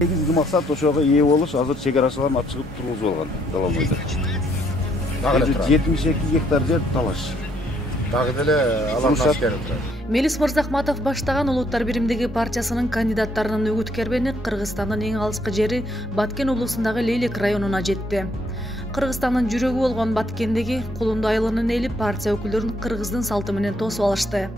Негизги максат ошого ээ болуш. Азыр чек арачыларын алып чыгып тургузуп алган дала бойдо. 72 гектар жер талаш. Дагы деле аларга аскер турат. Мелис Мырзахматов баштаган Улуттар биримдиги партиясынын кандидаттарынын үгүткербени Кыргызстандын эң алыскы жери Баткен облусундагы Лейлек районуна жетти. Кыргызстандын жүрөгү болгон Баткендеги Кулунду айылынын эли партия өкүлдөрүн кыргыздын салты менен тосуп алышты.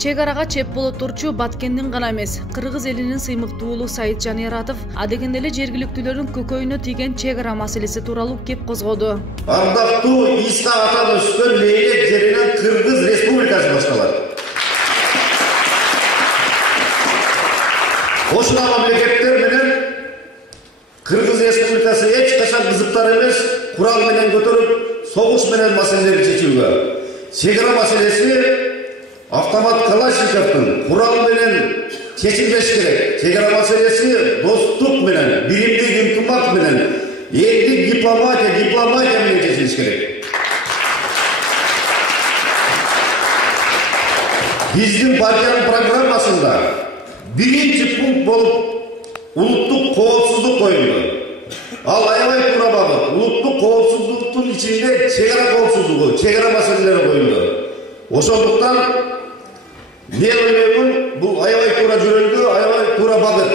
Чек арага чеп боло турчу Баткендин гана эмес, кыргыз элинин сыймыктуу уулу Саитжан Яратов адегенде эле жергиликтүүлөрдүн көкөйүнө тийген чек ара маселеси тууралуу кеп козгоду. Ардактуу Иста атап өскөн Лейлек жеринен Кыргыз Республикасы башталат. Ошол мамлекеттер менен Кыргыз Республикасы эч качан кызыктар эмес, курал менен көтөрүп, согуш менен маселелерди чечүүгө. Чек ара маселеси автомат Калашниковдун курал менен чечилбеш керек. Чек ара маселеси достук менен, биримдик ынтымак менен, элдик дипломатия менен чечилиш керек. Биздин партиянын программасында биринчи пункт болуп улуттук коопсуздук коюлду. Ал аябай туура багыт. Улуттук коопсуздуктун ичинде чек ара коопсуздугу, чек ара маселелери коюлду. Ошондуктан мен ойлоймун, бул аябай туура жөнөдү, аябай туура багыт.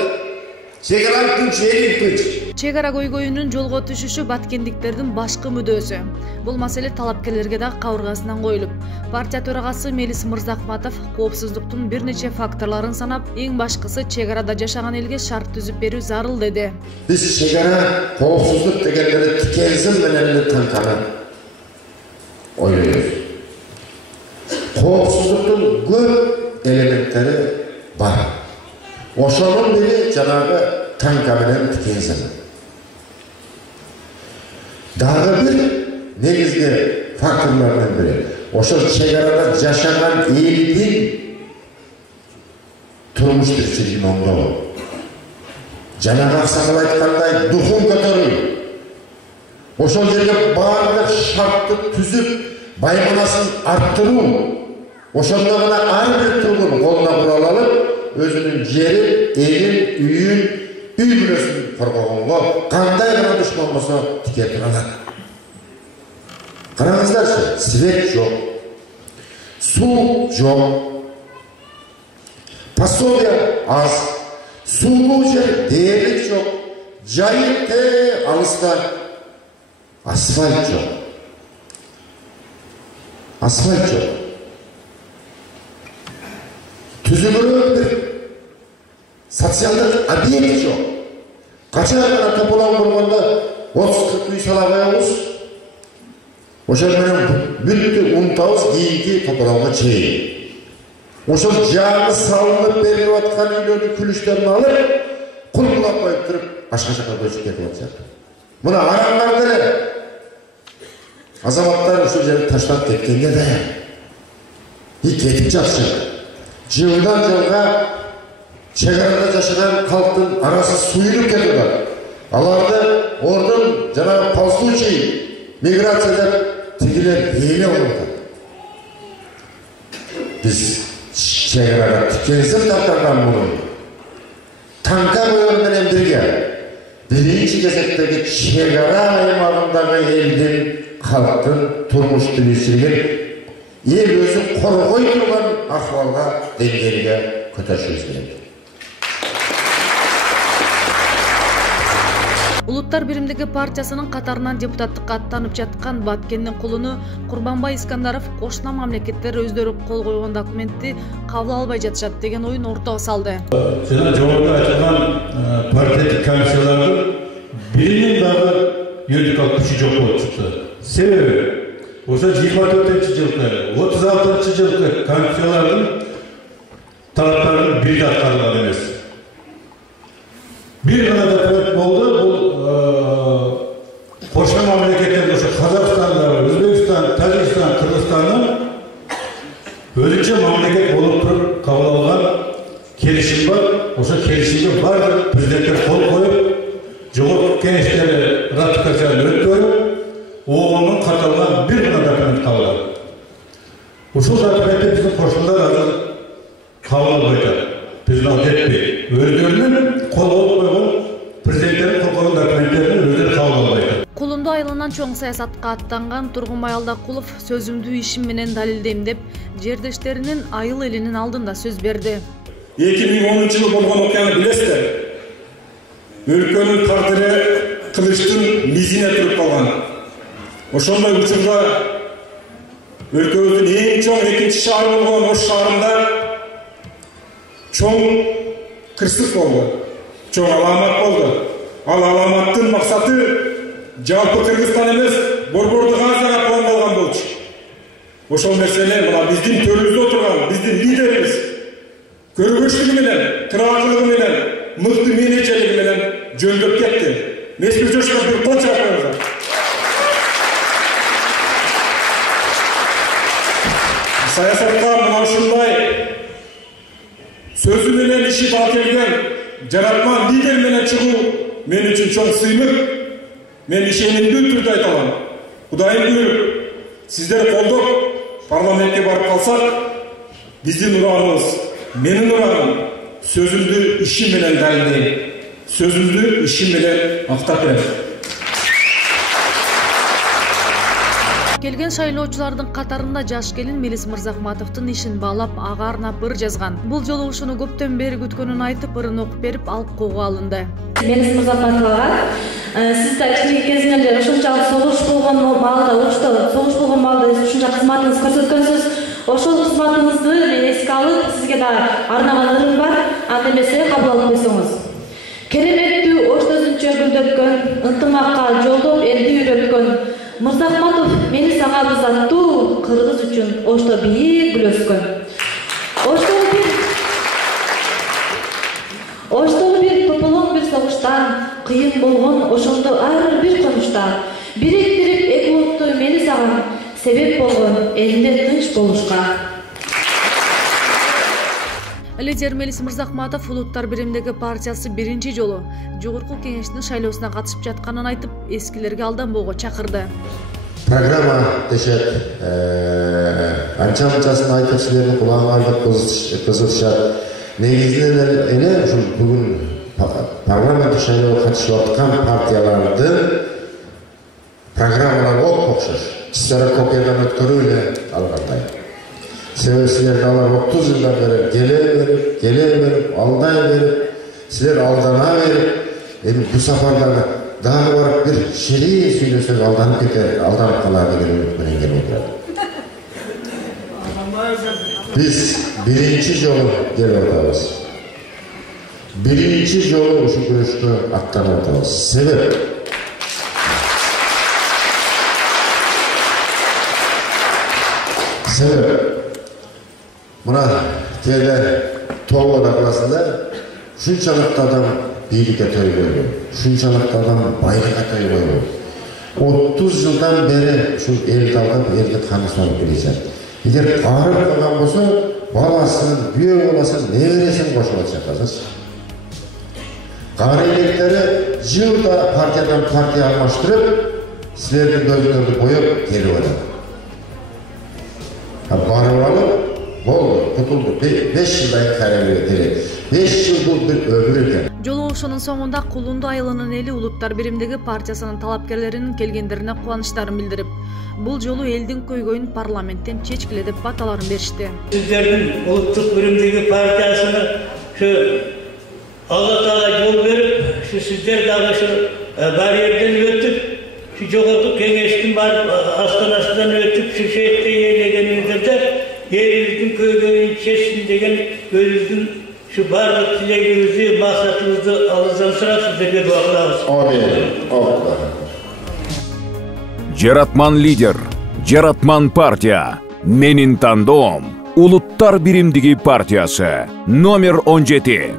Чек ара тынч, эл тынч. Чек ара көйгөйүнүн жолго түшүшү баткендиктердин башкы мүдөөсү. Бул маселе талапкерлерге да кабыргасынан коюлуп. Партия төрагасы Мелис Мырзахматов коопсуздуктун бир нече факторлорун санап, эң башкысы чек арада жашаган элге шарт түзүп берүү зарыл деди. Биз чек ара коопсуздук дегендери тикенсиз менен эле танканы ойлойбуз. Коопсуздуктун көп элементтери бар. Ошонун бири жанагы танка менен тикенсиз. Дагы бир негизги факторлордун бири ошол чек арада жашаган элдин турмуш тиричилигин оңдоо. Жанагы Аксакал айткандай духун көтөрүү. Ошол жерге баардык шартты түзүп, байманасын арттыруу. Ошондо гана ар бир тургун колуна курал алып, өзүнүн жерин, элин, үйүн, үй бүлөсүн коргогонго кандай гана душман болсо тике тура алат. Караңыздарчы, свет жок, суу жок, пособие аз, сулуу жер дээрлик жок, жайык те алыста, асфальт жок. Асфальт жок. Түзүмөрү бир социалдык объект жок. Качан гана тополон болгондо 30-40 үй сала коебуз. Ошол менен бүттү унутабыз кийинки тополонго чейин. Ошол жаңы салынып берилип аткан үйлөрдүн күлүштөрүн алып, кулпулап коюп туруп, башка жака көчүп кетип атышат. Мына араңдар деле азаматтар ушул жерди таштап кеткенге даяр. Кетип жатышат. Жылдан жылга чек арада жашаган калктын арасы суюлуп кетип атат. Аларды ордун жана ползучий миграция деп тигилер ээлеп атат. Биз чек арада тикенсиз таптардан муну танка коюу менен бирге биринчи кезектеги чек ара аймагындагы элдин, калктын турмуш тиричилигин ел өзү коргой турган ахвалга, деңгээлге көтөрүшүбүз керек. Улуттар биримдиги партиясынын катарынан депутаттыкка аттанып жаткан Баткендин кулуну Курбанбай Искандаров кошуна мамлекеттер өздөрү кол койгон документти кабыл албай жатышат деген оюн ортого салды. Жана жогоруда айтылган паритеттик комиссиялардын биринин дагы юридикалык күчү жок болуп чыкты. Себеби ошо 24-жылкы, 36-жылкы комиссиялардын талаптарын бир да аткарылган эмес. Бир гана документ болду, бул кошмо мамлекеттердин ошо Казакстан, Өзбекстан, Тажикстан, Кыргызстандын өзүнчө мамлекет болуп туруп кабыл алган келишим бар. Ошо келишимге бардык президенттер қол қойып, жогорку кеңештери ратификацияны өткөрүп, оғының қатарынан бір ғана документ қалды. Ушул документте биздин кошуналар азыр кабыл албай жатат. Биз ал жетпей, өздөрүнүн кол алып койгон президенттердин кол койгон документтерин өздөрү кабыл албай жатат. Кулунду айылынан чоң саясатка аттанган Тургунбай Алдакулов сөзүмдү ишим менен далилдейм деп жердештеринин айыл элинин алдында сөз берди. 2010-жылы болгон окуяны билесиздер. Өлкөнүн тагдыры кылычтын мизине туруп калган. Ошондой учурда өлкөбүздүн эң чоң экинчи шаары болгон Ош шаарында чоң кырсык болду. Чоң аламат болду. Ал аламаттын максаты жалпы Кыргызстан эмес, Борбордук Азияга пландалган болчу. Ошол нерсени мына биздин төрүбүздө отурган биздин лидерибиз көргөчтүгү менен, тыраакылыгы менен, мыкты менеджерлиги менен жөндөп кетти. Неспир жошко бир кол чакырыңыздар. Саясатка мына ушундай сөзү менен иши келген жаратман лидер менен чыгуу мен үчүн чоң сыймык. Мен ишенимдүү түрдө айта алам. Кудайым буйруп, сиздер колдоп парламентке барып калсак, биздин урааныбыз, менин урааным сөзүмдү ишим менен далилдейм. Сөзүмдү ишим менен актап берем. Келген шайлоочулардын катарында жаш келин Мелис Мырзахматовдун ишин баалап, ага арнап ыр жазган. Бул жолу ушуну көптөн бери күткөнүн айтып, ырын окуп берип, алып коого алынды. Мелис Мырзахматовага сиз да кичине кезинде ушунчалык согуш болгон маалда, урушта согуш болгон маалда ушунча кызматыңызды көрсөткөнсүз. Ошол кызматыңызды мен эске алып, сизге да арнаган ырым бар. Анда эмесе кабыл алып койсоңуз. Кереметтүү Ош өзүнчө гүлдөткөн, ынтымакка жолдоп элди үйрөткөн Мырзахматов Мелис агабыз аттуу кыргыз үчүн Ошто бийик бүлөскөн. Оштогу бир тополоң бир согуштан кыйын болгон ошондо ар бир конушта бириктирип эки улутту Мелис агам себеп болгон элинде тынч болушка. Лидер Мелис Мырзахматов Улуттар биримдиги партиясы биринчи жолу жогорку кеңештин шайлоосуна катышып жатканын айтып, эскилерге алданбоого чакырды. Программа дешет анча-мынчасын айтып силердин кулагыңарга кызыкышат. Негизинен эле ушул бүгүн парламенттик шайлоого катышып аткан партиялардын программалары окшош. Чистара копиядан өткөрүү эле алгандай. Себеби силерди алар 30 жылдан бери келе берип, алдай берип, силер алдана берип, эми бул сапарда дагы барып бир шири сүйлөсөк алданып калар деген үмүт менен келип отурат. Биз биринчи жолу келип атабыз. Биринчи жолу ушул күрөшкө аттанып атабыз. Себеп мына тегде Тоғод акласында ушунчалык адам бийликке төйгөн, ушунчалык адам байлыкка төйгөн. 30 жылдан бери ушул элди алдап, элге камсынып келишет. Эгер барып калган болсо, баласын, күйөө баласын, небересин кошуп атышат азыр. Кары электери жылда партиядан партия алмаштырып, силердин көздөрдү боеп келип атат. Барып алып, болду, кутулду. 5 жылдан кайра керек. 5 жыл бул бир өмүр экен. Жолугушуунун соңунда Кулунду айылынын эли Улуттар биримдиги партиясынын талапкерлеринин келгендерине кубанычтарын билдирип, бул жолу элдин көйгөйүн парламенттен чечкиле деп баталарын беришти. Сиздердин Улуттук биримдиги партиясына şu Алла Таала жол берип, şu сиздер дагы şu барьерден өтүп, şu жогорку кеңештин барып астанасынан өтүп, şu шеетте ээлегениңиздерде элибиздин көйгөйүн чечсин деген өзүбүздүн şu барлык тилегибизди, максатыбызды Алладан сурап сиздерге дуа кылабыз. Амин. Жаратман лидер, Жаратман партия, менин тандоом, Улуттар биримдиги партиясы, номер 17.